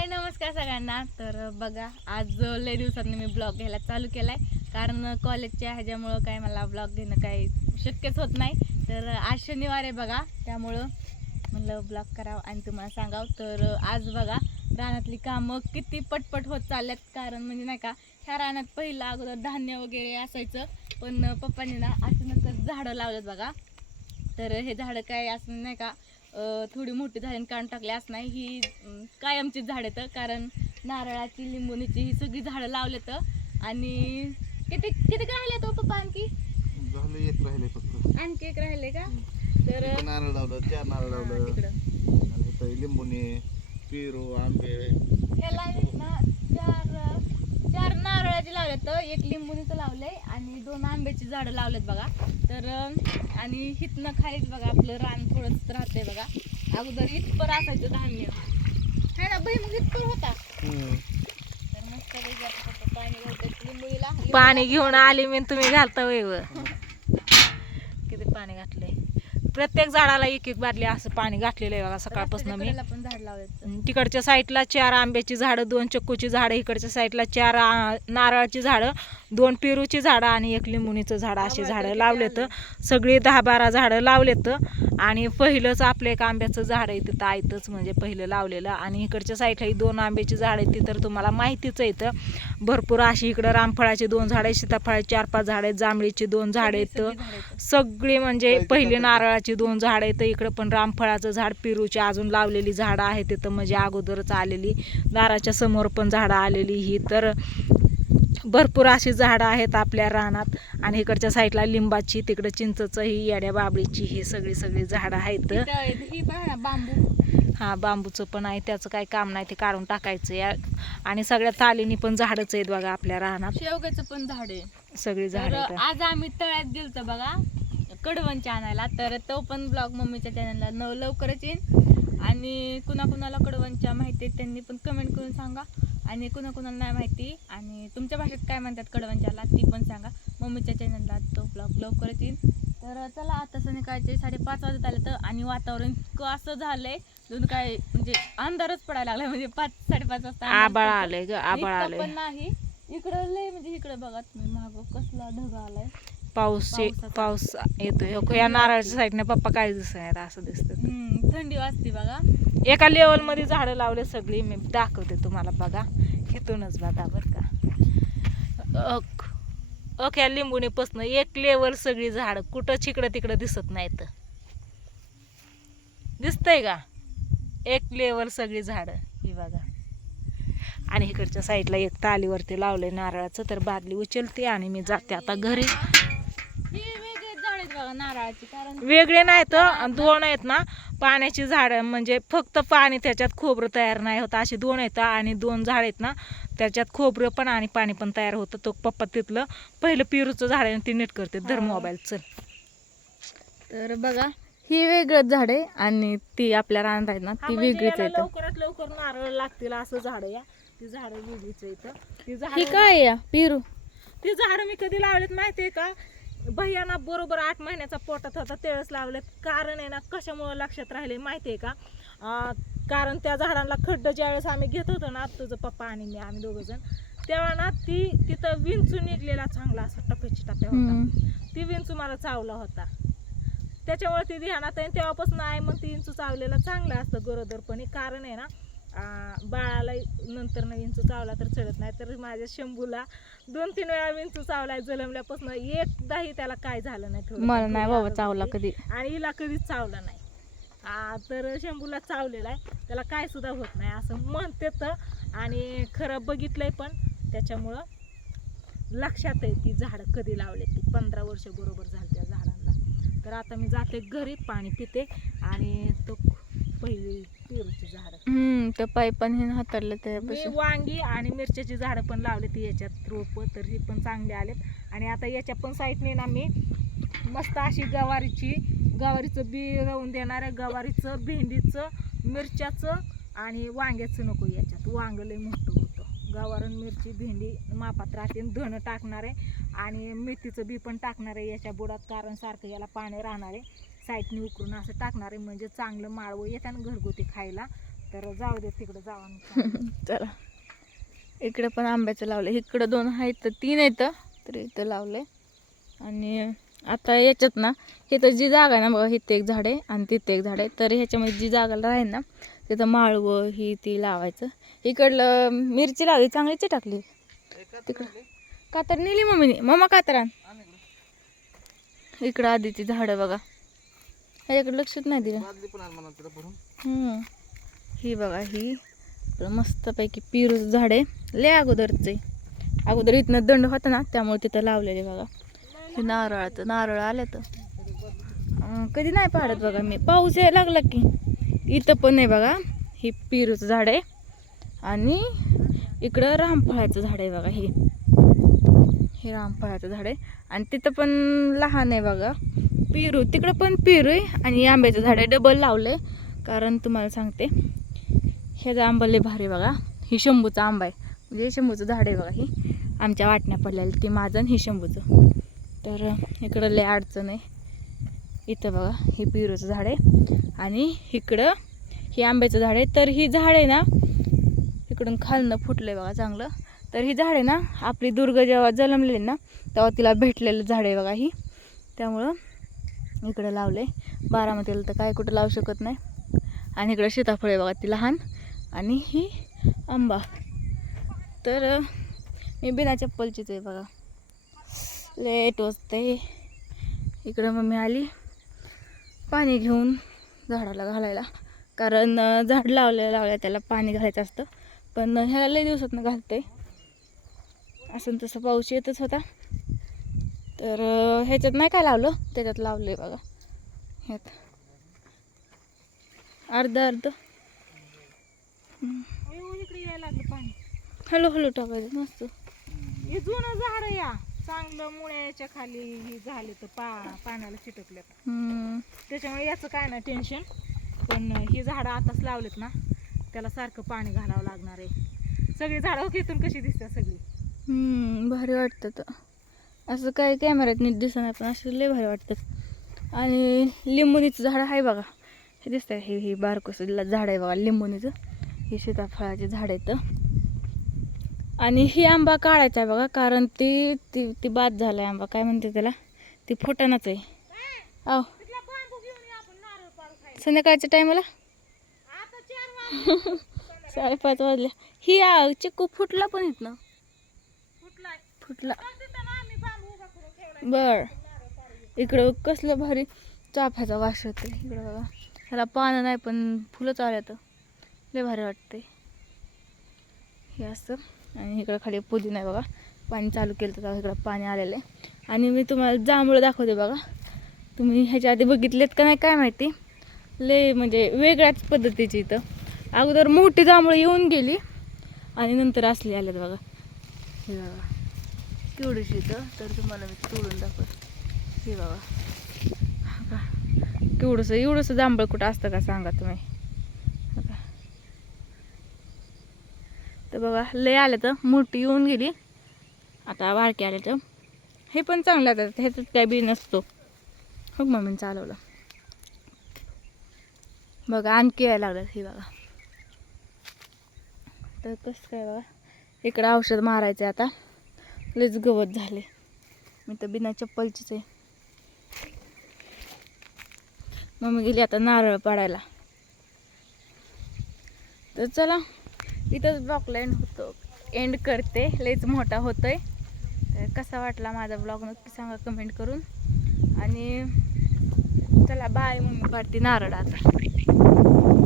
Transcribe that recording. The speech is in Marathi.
हाय नमस्कार सगळ्यांना. तर बघा आज लय दिवसांनी मी ब्लॉग घ्यायला चालू केला आहे कारण कॉलेजच्या ह्याच्यामुळं काय मला ब्लॉग घेणं काही शक्यच होत नाही. तर आज शनिवार आहे बघा. त्यामुळं म्हणलं ब्लॉग करावं आणि तुम्हाला सांगावं. तर आज बघा रानातली कामं किती पटपट होत चालल्यात. कारण म्हणजे नाही का ह्या रानात पहिलं अगोदर धान्य वगैरे असायचं. पण पप्पांनी ना अचानकच झाडं लावलेत बघा. तर हे झाडं काय असं नाही का थोडी मोठी झाली आणि काढून टाकली असं नाही ही कायमचीच झाडं तर कारण नारळाची लिंबुनीची ही सगळी झाडं लावलेत आणि किती किती राहिले तो पप्पा आणखी? झालं एक राहिले फक्त. आणखी एक राहिले का? तर नारळ लावलं चार नारळ लावलं. लिंबुनी पेरू आंबे ह्याला आहेत ना चार नारळाचे लावलेत एक लिंबुनीचं लावलंय आणि दोन आंब्याची झाडं लावलेत बघा. तर आणि हिथनं खालीच बघा आपलं रान थोडंच राहतंय बघा. अगोदर इथपर असायचं धान्य. है ना बाई मग इथपर होता. तर मस्त पाणी घालतात लिंबुनीला पाणी घेऊन आले मी तुम्ही घालता वेव किती पाणी घातलंय. प्रत्येक झाडाला एक एक बादली असं पाणी घातलेलं आहे बघा सकाळपासून मी. तिकडच्या साईडला चार आंब्याची झाडं दोन चक्कूची झाडं इकडच्या साईडला चार नारळाची झाडं. दोन पेरूची झाडं आणि एक लिंबुनीचं झाडं अशी झाडं लावलेत. सगळी दहा बारा झाडं लावलेत. आणि पहिलंच आपलं एक आंब्याचं झाड आहे तिथं आयतच म्हणजे पहिलं लावलेलं. आणि इकडच्या साईडला ही दोन आंब्याची झाडं आहेत ती तर तुम्हाला माहितीच आहे इथं. भरपूर अशी इकडं रामफळाची दोन झाडं आहेत सीताफळाची चार पाच झाडं आहेत जांभळीची दोन झाडं आहेत. सगळी झाडं आहेत. सगळी म्हणजे पहिली नारळाची दोन झाडं आहेत इकडं पण रामफळाचं झाड पेरूची अजून लावलेली झाडं आहेत तिथं म्हणजे अगोदरच आलेली. दाराच्या समोर पण झाडं आलेली ही. तर भरपूर अशी झाडं आहेत आपल्या रानात. आणि इकडच्या साईडला लिंबाची तिकडं चिंचचं ही येड्या बाबळीची ही सगळी सगळी झाडं आहेत. ही बांबू. हा बांबूचं पण आहे त्याचं काही काम नाही ते काढून टाकायचं या. आणि सगळ्या तालीनी पण झाडच आहेत बघा आपल्या रानात. शेवग्याचं पण झाड आहे. सगळी झाडं. आज आम्ही तळ्यात गेलतो बघा कडवनच्या आणायला. तर तो पण ब्लॉग मम्मीच्या चॅनलला न लवकरच येईन. आणि कुणा कुणाला कडवनच्या माहिती त्यांनी पण कमेंट करून सांगा. आणि कुणा कुणाला नाही माहिती. आणि तुमच्या भाषेत काय म्हणतात कडवनच्याला ती पण सांगा. मम्मीच्या चॅनलला तो ब्लॉग लवकरच येईन तर चला आता संध्याकाळचे साडेपाच वाजत आले तर आणि वातावरण इतकं असं झालंय. दोन काय म्हणजे अंधारच पडायला लागलाय. म्हणजे पाच साडेपाच वाजता आबाळ. आलंय ग आबाळ आलंय. पण नाही. इकडं लय म्हणजे इकडं बघा तुम्ही माग कसला ढग आलाय. पाऊस. पाऊस येतोय. हो, या नारळाच्या साईडने पप्पा काय दिसत असं दिसतं थंडी वाजते बघा. एका लेवलमध्ये झाडं लावले सगळी. मी दाखवते तुम्हाला बघा. इथूनच बघा बर का. अक अक या लिंबूने पसनं एक लेवल सगळी झाडं. कुठं चिकडं तिकडं दिसत नाहीत. दिसतंय का? एक लेवल सगळी झाडं. ही बघा. आणि इकडच्या साईडला एक तालीवरती लावलंय नारळाचं. तर बादली उचलते आणि मी जाते आता घरी. नारळाची कारण वेगळे नाहीत अन दोन आहेत ना पाण्याची झाडं म्हणजे फक्त पाणी त्याच्यात खोबरं तयार नाही होतं. अशी दोन आहेत आणि दोन झाड आहेत ना त्याच्यात खोबरं पण आणि पाणी पण तयार होतं. तो पप्पा तिथलं पहिलं पिरूचं झाड आहे ती नीट करते. धर. मोबाईल चल. तर बघा ही वेगळंच झाड आहे आणि ती आपल्या रानात आहेत ना ती म्हणजे वेगळीच आहेत लवकरात लवकर नारळ लागतील असं झाड या. ती झाडं वेगळीच आहेत ती झाड काय आहे या? पेरू. ती झाडं मी कधी लावलेत माहितीये का? भैयाना बरोबर आठ महिन्याचा पोटात होता त्यावेळेस लावलेत. कारण आहे ना कशामुळे लक्षात राहिले माहितीये का? अं, कारण त्या झाडांना खड्ड ज्यावेळेस आम्ही घेत होतो ना तुझं पप्पा आणि मी आम्ही दोघ जण तेव्हा ना ती तिथं विंचू निघलेला चांगला असा टप्प्याची टप्प्या होता. ती विंचू मला चावला होता. त्याच्यामुळे ती ध्यानात आहे तेव्हापासून आहे मग ती विंचू चावलेला चांगला असतं गरोदरपणी. कारण आहे ना बाळाला नंतर न विंचू चावला तर चढत नाही तर माझ्या शंभूला दोन तीन वेळा विंचू चावलाय जलमल्यापासून एकदाही त्याला काय झालं नाही मला नाही बाबा चावला. कधी. आणि हिला कधीच चावला नाही. आ, तर शंभूला चावलेला आहे. त्याला काय सुद्धा होत नाही असं म्हणते तर. आणि खरं बघितलंय पण त्याच्यामुळं लक्षात आहे ती झाडं कधी लावले ती. पंधरा वर्ष बरोबर झाली त्या झाडांना. तर आता मी जाते घरी पाणी पिते आणि तो पहिली पेरूची झाडं. हम्म त्या पाईपाने हाताळलं मी त्यापासून वांगी आणि मिरच्याची झाडं पण लावली ती याच्यात रोप तर ही पण चांगली आलेत. आणि आता याच्या पण साईडने ना मी मस्त अशी गवारीची गवारीचं बी राहून देणार आहे. गवारीचं भेंडीचं मिरच्याचं आणि वांग्याचं नको याच्यात. वांग लय मोठं होतं. गवारण मिरची भेंडी मापात राहते. धणं टाकणार आहे. आणि मेथीचं बी पण टाकणार आहे याच्या बुडात. कारण सारखं याला पाणी राहणार आहे. साईडने उकरून असं टाकणार आहे. म्हणजे चांगलं माळवं येतात आणि घरगुती खायला. तर जाऊ दे तिकडं जाऊ आणि चला. इकडे पण आंब्याचं लावलं इकडं दोन आहेत तर तीन आहेत तर इथं लावले आणि आता याच्यात ना इथं जी जागा आहे ना बघा इथे एक झाड आहे आणि तिथे एक झाड आहे. तर ह्याच्यामध्ये जी जागा राहील ना तिथं माळवं ही ती लावायचं. इकडलं मिरची लावली चांगलीच टाकली. तिकडं. कातर नेली मम्मीने. मम्मा कातरान. इकडं आधीची झाडं बघा. ह्याच्याकडे लक्षच नाही दिलं. ही बघा ही मस्तपैकी पिरूच झाड आहे. लय अगोदरच अगोदर इथनं दंड होता ना त्यामुळे तिथं लावलेले बघा. हे नारळाचं नारळ आलं तर. कधी नाही पाडत बघा मी. पाऊस यायला लागला की. इथं पण आहे बघा ही पिरूचं झाड आहे. आणि इकडं रामफळाचं झाड आहे बघा हे. हे रामफळाचं झाड आहे. आणि तिथं पण लहान आहे बघा. पेरू तिकडं पण पेरू आहे आणि आंब्याचं झाड आहे. डबल लावलं आहे कारण तुम्हाला सांगते ह्याचा आंबा लय भारी बघा. ही शंभूचा आंबा आहे. म्हणजे शंभूचं झाड आहे बघा ही. आमच्या वाटण्या पडलेलं ती माझं आणि शंभूचं. तर इकडं लय अडचण आहे. इथं बघा हे पेरूचं झाड आहे. आणि इकडं हे आंब्याचं झाड आहे. तर ही झाड आहे ना इकडून खालनं फुटलं आहे बघा चांगलं. तर ही झाड आहे ना आपली दुर्ग जेव्हा जन्मलेली ना तेव्हा तिला भेटलेलं झाड आहे बघा ही. त्यामुळं इकडं लावले. बारामतीला तर काय कुठं लावू शकत नाही. आणि इकडं सीताफळ आहे बघा ती लहान. आणि ही आंबा. तर मी बिना चप्पलचीच आहे बघा. लेट वाजते इकडं मम्मी आली. पाणी घेऊन झाडाला घालायला. कारण झाड लावल्या लावल्या त्याला पाणी घालायचं असतं. पण ह्याला लई दिवसातनं घालते. असं तसं पाऊस येतच होता. तर ह्याच्यात नाही काय लावलं? त्याच्यात लावले बघा. ह्यात. अर्ध अर्ध. अयो, इकडे यायला लागलं पाणी हळू हळू टाकायचं मस्त. हे जुनं झाड या. चांगलं मुळ्याच्या खाली ही झाले तर पा पाण्याला चिटकले. त्याच्यामुळे याचं काय नाही टेन्शन पण ही झाडं आताच लावलेत ना त्याला सारखं पाणी घालावं लागणार आहे. सगळी झाडं इथून कशी दिसतात सगळी? हम्म, भारी वाटतं तर. असं काय कॅमेऱ्यात नीट दिसत नाही पण असं लय भारी वाटतं. आणि लिंबुनीचं झाड आहे बघा. हे दिसतंय हे हे बारकोसं झाड आहे बघा लिंबुनीचं. हे सीताफळाचे झाड आहेत. आणि ही आंबा काढायचा आहे बघा कारण ती ती ती बाद झाला आहे आंबा. काय म्हणते त्याला? ती फुटाणाच आहे. अहो संध्याकाळच्या टायमाला? साडेपाच वाजल्या ही चिकू चिक्कू फुटला पण येत ना फुटला. बर. इकडं कसलं भारी चाफ्याचा वास होते इकडं बघा. ह्याला पानं नाही पण फुलंच आल्यात लय भारी वाटते हे असं. आणि इकडं खाली पुदिना आहे बघा. पाणी चालू केलं तर इकडं पाणी आलेलं आहे. आणि मी तुम्हाला जांभळं दाखवते बघा. तुम्ही ह्याच्या आधी बघितलेत का नाही काय माहिती? लय म्हणजे वेगळ्याच पद्धतीची इथं. अगोदर मोठी जांभळं येऊन गेली आणि नंतर असली आल्यात बघा. हे बघा. केवढीशी इथं तर तुम्हाला मी तोडून दाखवत. हे बाबा का केवढंसं एवढंसं जांभळ कुठं असतं का सांगा तुम्ही. तर बघा लय आलं तर मोठी येऊन गेली. आता वाळके आले तर. हे पण चांगलं आहे ह्याच्यात काय बी नसतो. हो मम्मीने चालवलं. बघा आणखी यायला लागलं हे बघा. तर कसं काय बघा इकडं औषध मारायचं आहे आता. लयच गवत झाले मी तर बिना चप्पलचीच आहे. मम्मी गेली आता नारळ पाडायला. तर चला इथंच ब्लॉग एंड होतो. एंड करते. लेच मोठा होतोय. तर कसा वाटला माझा ब्लॉग नक्की सांगा कमेंट करून. आणि चला बाय मम्मी पाडते नारळ आता.